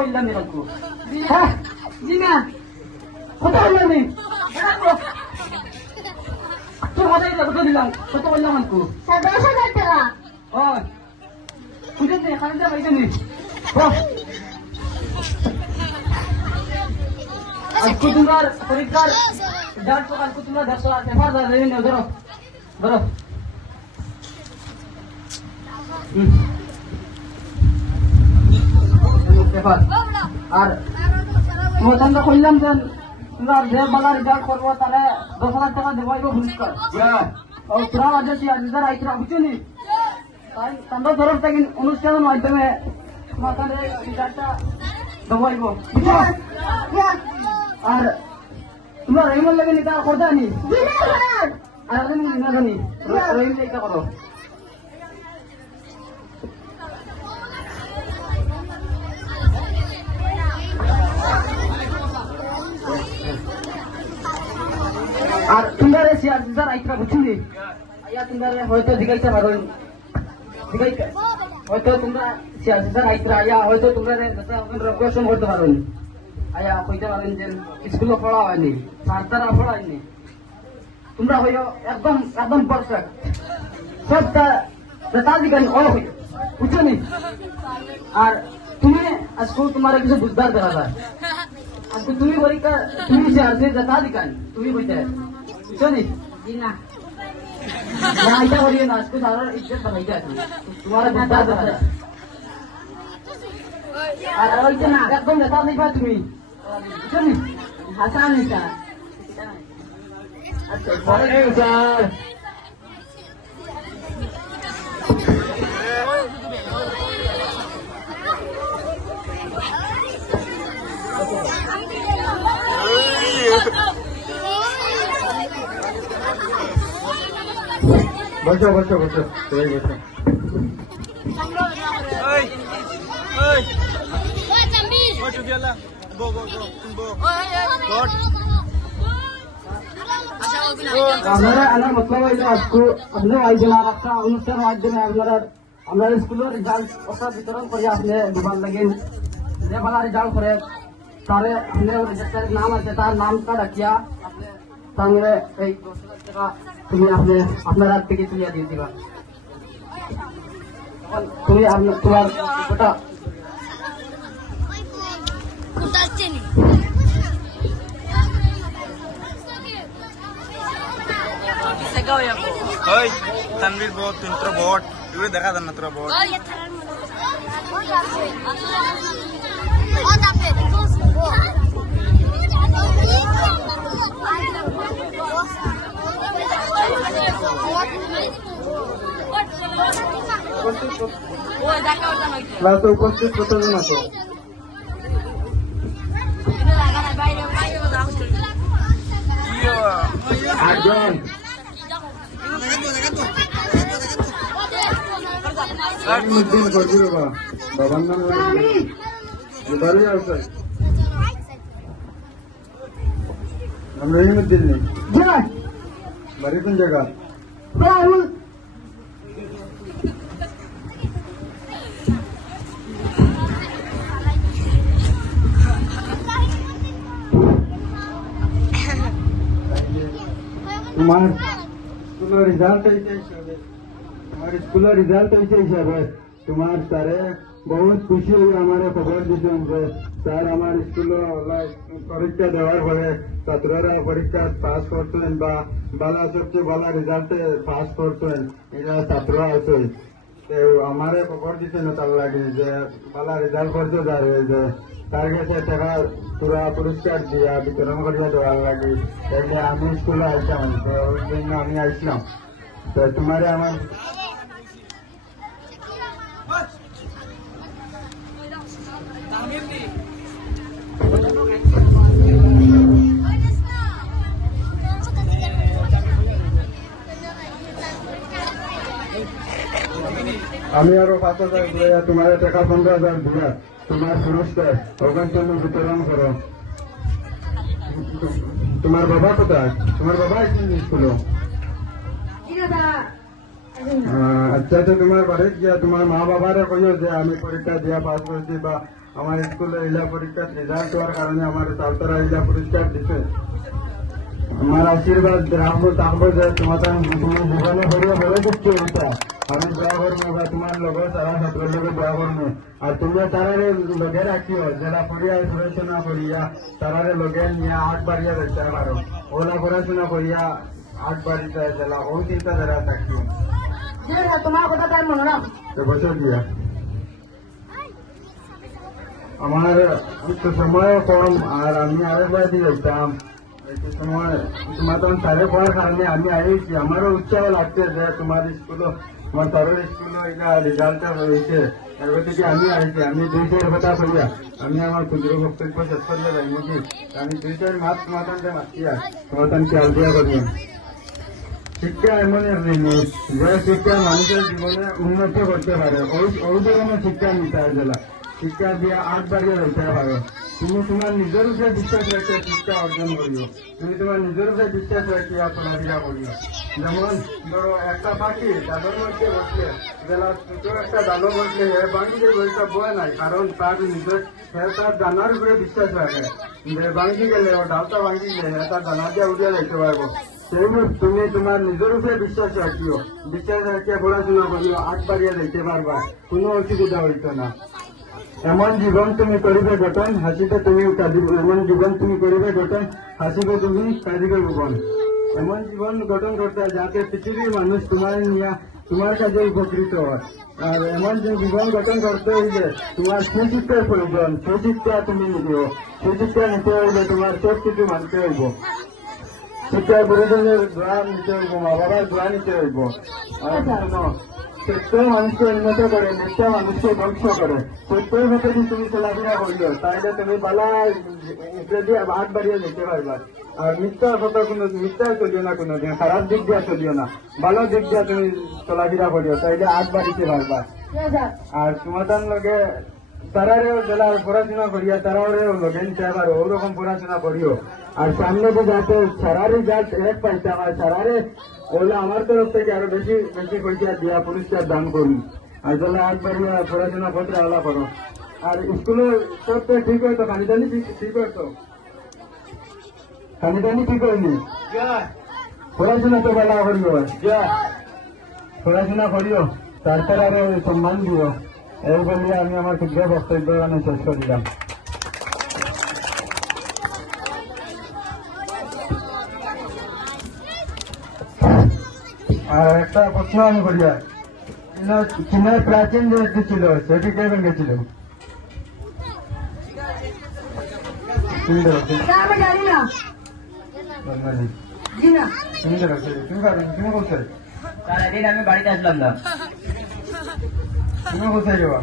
কইলাম নি কাকু হ্যাঁ জি না কত কইলাম নি তোর মাথায় কত দিলাম কত কইলাম কাকু 10,000 টাকা ও বুঝে নে খান যা বাইতে নি আজকে তোমার পরীক্ষার ডাল তো কালকে তোমরা 100 পেপার দেবে না ধরো ধরো পেপার আর তোমার তো কইলাম যে তোমার যে বালা রেজাল্ট করবো তাহলে 10,000 টাকা দেবো পুরস্কার ও তোরা আজ আজদার আইতরা বুঝছিনি তাই তোমরা তরফ থেকে অনুষ্ঠানের মাধ্যমে তোমাদের রেজাল্টটা দেবো বুঝছো আর তোমরা রহিমন লাগে নিতে করতে আনি আর আমি না জানি রহিম এটা করো আর তোমরা রে সিয়ার দিদার আইতরা বুঝছিনি আয়া তোমরা হয়তো দিগাইতে পারো দিগাইতে হয়তো তোমরা সিয়ার দিদার আইতরা আয়া হয়তো তোমরা যেটা প্রশ্ন করতে পারো আয়া কইতে পারেন যে স্কুলে পড়া হয়নি সারতারা পড়ায়নি তোমরা হইও একদম একদম পারফেক্ট সবটা তাজিকানি ও হই বুঝছো নি আর তুমি আজকে তোমার কিছু বুঝবার দেখা যায় আজকে তুমি পরীক্ষা তুমি সে আসে তাজিকানি তুমি কইতে বুঝছো নি জি না না এটা করিও না আজকে সারা ইজ্জত বানাইতে আছে তোমার বুঝবার দেখা যায় আর ওইটা না একদম নেতা নিবা তুমি বুঝছো নি হাসান নিতা আচ্ছা স্যার বসো বসো বসো সবাই বসো আপনারা আমার মতলব হইলো আজকে আপনি আইজন আর একটা অনুষ্ঠানের মাধ্যমে আপনারা আমরা স্কুলের রেজাল্ট ওটা বিতরণ করি আপনি দিবার লাগেন যে ভালো রেজাল্ট করে তারে আপনি রেজিস্টার নাম আছে তার নামটা রাখিয়া আপনি তাহলে এই 10,000 টাকা তুমি আপনি আপনার হাত থেকে তুলিয়া দিয়ে দিবা তুমি আপনার তোমার ওটা ওই তানভীর বট তোর বট এগুলো দেখা যান না তোরা বট ক্লাসে উপস্থিত কতজন আছো আটজন মুদ্দিন করবি বাবা বাবার নাম বাড়ি আছে নাম রহিমুদ্দিন নেই বাড়ি কোন জায়গা তোমার স্কুলের রেজাল্ট হয়েছে হিসাবে তোমার স্কুলের রেজাল্ট হয়েছে হিসাবে তোমার স্যারে বহুত খুশি হয়ে আমার খবর দিতেন যে স্যার আমার স্কুলে পরীক্ষা দেওয়ার পরে ছাত্ররা পরীক্ষা পাস করতেন বা ভালো সবচেয়ে ভালো রেজাল্টে পাস করতেন এরা ছাত্র আছে আমার খবর দিতেন তার লাগে যে ভালো রেজাল্ট করতে যাবে যে তার কাছে টাকা পুরা পুরস্কার দিয়া বিতরণ করিয়া দেওয়ার লাগে তাইলে আমি স্কুলে আসলাম তো ওই জন্য আমি আসলাম তো তোমারে আমার আমি আরো 5,000 দিয়া তোমার টাকা 15,000 দিয়া তোমার পুরস্কার ওখান জন্য বিতরণ করো তোমার বাবা কোথায় তোমার বাবা স্কুলে আচ্ছা তো তোমার বাড়িতে গিয়া তোমার মা বাবারে কইও যে আমি পরীক্ষা দিয়া পাস করেছি বা আমার স্কুলে ইলা পরীক্ষার রেজাল্ট হওয়ার কারণে আমার ছাত্ররা ইলা পুরস্কার দিছে। আমার আশীর্বাদ রাখবো থাকবো যে তোমার তুমি জীবনে হরিয়া বড় কিছু হইতা আমি দোয়া করবো বা তোমার লোক তারা ছাত্রের লোক দোয়া করবো। আর তোমরা তারারে লোকে রাখিও যারা পড়িয়া পড়াশোনা করিয়া তারারে লোকে নিয়ে আট বাড়িয়া দেখতে পারো। ওলা পড়াশোনা করিয়া আট বাড়িতে জেলা ও চিন্তা যারা থাকিও তোমার কথা তাই মনে রাখ। বছর দিয়া আমার একটু সময় কম আর আমি আরেকবার দিয়ে যেতাম একটু সময় তোমার তখন সাড়ে পড়ার কারণে আমি আইছি। আমারও উৎসাহ লাগছে যে তোমার স্কুল তোমার তারের স্কুল এটা রেজাল্টটা হয়েছে এরপর থেকে আমি আইছি। আমি 2 কথা করিয়া আমি আমার ক্ষুদ্র বক্তব্য শেষ করলে যাই নাকি আমি 2 মাস মাতানটা মাতিয়া তোমার খেয়াল দিয়া করি। শিক্ষা এমন এক জিনিস যে শিক্ষা মানুষের জীবনে উন্নতি করতে পারে। ওই ধরনের শিক্ষা নিতে হয় জেলা শিক্ষা দিয়ে আট বাড়িয়ে দিতে পারো। তুমি তোমার নিজের উপরে বিশ্বাস রেখে শিক্ষা অর্জন করিও। তুমি তোমার নিজের উপরে বিশ্বাস রাখিয়া চলাফেরা করিও। যেমন ধরো একটা পাখি দাদর মধ্যে বসলে জেলা ছোট একটা দাদো বসলে বাঙ্গিতে বইটা বয় নাই কারণ তার নিজের তার দানার উপরে বিশ্বাস রাখে যে বাঙ্গি গেলে ও ডালটা ভাঙ্গি গেলে তার দানা দিয়ে উঠিয়ে দিতে পারবো। সেইভাবে তুমি তোমার নিজের উপরে বিশ্বাস রাখিও। বিশ্বাস রাখিয়া পড়াশোনা করিও আট বাড়িয়া দিতে পারবা কোনো অসুবিধা হইত না। এমন জীবন তুমি করিবে গঠন হাসিতে তুমি কাঁদিবে। এমন জীবন তুমি করিবে গঠন হাসিবে তুমি কাঁদিবে ভুবন। এমন জীবন গঠন করতে হয় যাতে পৃথিবীর মানুষ তোমার নিয়ে তোমার কাজে উপকৃত হয়। আর এমন যে জীবন গঠন করতে হইলে তোমার সুশিক্ষার প্রয়োজন। সুশিক্ষা তুমি নিও। সুশিক্ষা নিতে হইলে তোমার সব কিছু মানতে হইব। শিক্ষার প্রয়োজনের দোয়া নিতে হইব, মা বাবার দোয়া নিতে হইব। আর শোনো সত্য মানুষকে উন্নত করে মিথ্যা মানুষকে ধ্বংস করে। সত্যের মতো যদি তুমি চলাফেরা করিও তাহলে তুমি বালা দিয়ে আট বাড়িয়ে যেতে পারবা। আর মিথ্যার কথা কোনো মিথ্যা চলিও না, কোনো দিন খারাপ দিক দিয়া চলিও না, ভালো দিক দিয়া তুমি চলাফেরা করিও তাইলে আট বাড়িতে পারবা। আর তোমাদের লগে তারারেও জেলা পড়াশোনা করিয়া তারাও লগে নিতে পারো ওরকম পড়াশোনা করিও। আর সামনে যে যাতে সারা রেজাল্ট এক পাইতাম আর সারারে ওগুলো আমার তরফ থেকে আরো বেশি বেশি পয়সা দিয়া পুরস্কার দান করুন। আর জন্য একবার পড়াশোনা করতে আলা করো। আর স্কুলে সব তো ঠিক হয়তো খানিদানি ঠিক হয়তো খানিদানি ঠিক হয়নি পড়াশোনা তো ভালো করিও। পড়াশোনা করিও তারপরে আরো সম্মান দিও। এই বলিয়া আমি আমার ক্ষুদ্র বক্তব্য আমি শেষ করিলাম। আর একটা প্রশ্ন আমি করিয়া চীনের প্রাচীন যে ছিল সেটি কে ভেঙেছিল? তুমি বলছো আমি বাড়িতে আসলাম না। তুমি কোথায় যাবা?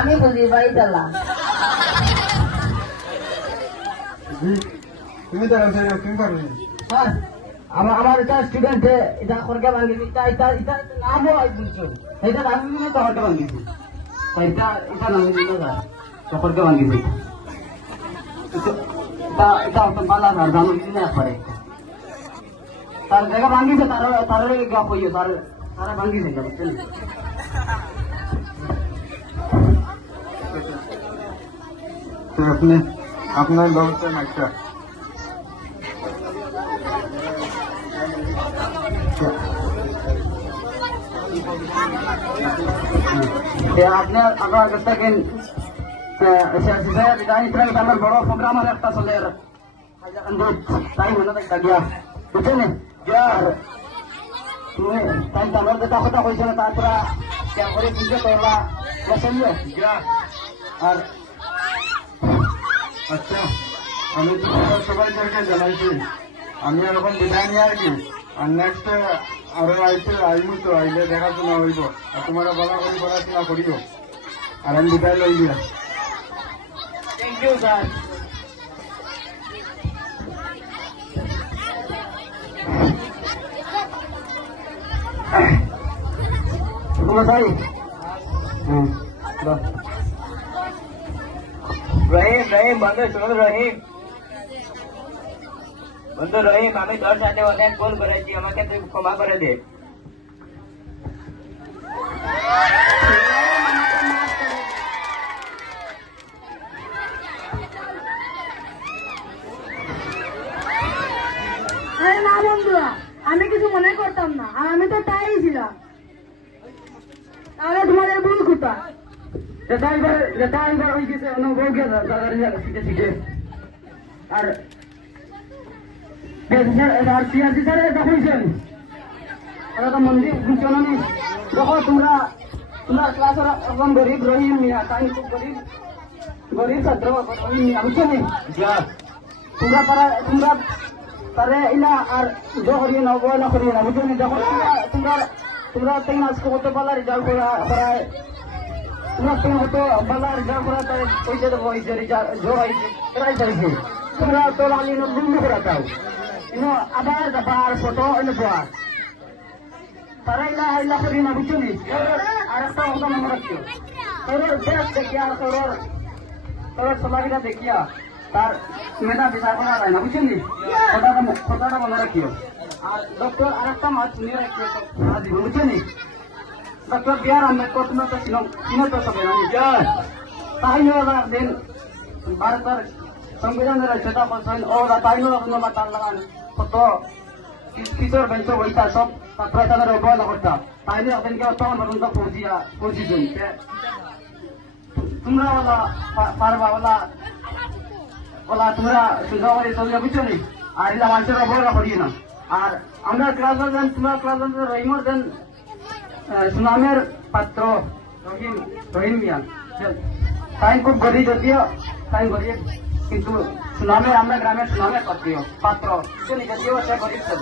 আমি বুঝি বাড়ি চালাম। তুমি তো তুমি পারবি আমার এটা স্টুডেন্ট এটা খরকে ভাঙিছি এটা এটা নামও বুঝছো এটা আমি তো খরকে ভাঙিছি এটা এটা নাম দিল না খরকে ভাঙিছি এটা এটা তো বালা না জানো কিছু না করে তার জায়গা ভাঙিছে তার গপ হইও তারা ভাঙিছে বুঝছেন। আপনি আপনার ব্যবস্থায় মাইকটা আপনার আপনার কাছ থেকে আমার বড় প্রোগ্রাম আর একটা চলে তাই মনে থাকতা গিয়া বুঝছেন। তুমি তাই আমার যেটা কথা কইছে না তারপরে করে বুঝে তোলা আর আচ্ছা আমি সবাইদেরকে জানাইছি আমি এরকম বিদায় নিয়ে আর কি। আর নেক্সট আরো আইমু তো আইলে দেখাশোনা হইব আর তোমার বলা করে পড়াশোনা করিও। আর আমি বিদায় লই দিয়া। Thank you sir. Rahim Rahim বন্ধু শোন রহিম বন্ধু রহিম আমি তোর সাথে অনেক ভুল করেছি আমাকে তুই ক্ষমা করে দে। আরে না বন্ধুরা, আমি কিছু মনে করতাম না, আর আমি তো তাই ছিলাম। তাহলে তোমাদের ভুল কোথা? যেটা এবার হয়ে গেছে অনুভব গেছে শিখে শিখে আর সিআরসি স্যার এটা হয়েছেন ওরা তো মন্দির বুঝছো না দেখো তোমরা ক্লাসের একদম গরিব রহিম মিয়া তাই খুব গরিব ছাত্র রহিম মিয়া বুঝছো নি তোমরা তারে ইনা আর জো করিয়ে না বয় না করিয়ে না বুঝছো নি দেখো তোমরা তাই আজকে কত পালা রেজাল্ট করায় তোমরা তুমি হতো পালা রেজাল্ট করা তাই পয়সা দেবো হয়েছে রেজাল্ট জো হয়েছে প্রাইজ হয়েছে তোমরা তো লালি বন্ধু করা চাও ইনো আবার দাবার ফটো এনে পাওয়া তারা ইলা করি না বুঝছো নি আর একটা কথা মনে রাখছো তোর দেশ দেখিয়া তোর সবাইটা দেখিয়া তার মেধা বিচার করা যায় না বুঝছো নি কথাটা মনে রাখিও আর ডক্টর আর একটা মাছ শুনিয়ে রাখিও দিব বুঝছো নি ডক্টর বিআর আম্বেদকর তুমি তো চিনো তো সবাই না তাইওয়ালা দিন ভারতের সংবিধানের রচয়িতা বলছেন ওরা তাইওয়ালা কোনো মাতার লাগান কত কিশোর বেঞ্চ বইতা সব ছাত্রছাত্রীদের অবহেলা করতাম তাইলে ওদেরকে তখন পর্যন্ত পৌঁছিছেন তোমরা পারবা ওলা তোমরা সুন্দর করে চলিয়ে বুঝছো নি আর এলা মানুষের অবহেলা করিয়ে না আর আমরা ক্লাস দেন তোমরা ক্লাস রহিমর দেন সুনামের পাত্র রহিম মিয়ান তাই খুব গরিব যদিও তাই গরিব কিন্তু সুনামের আমরা গ্রামের সুনামের পাত্র যদিও সে গরিব ছিল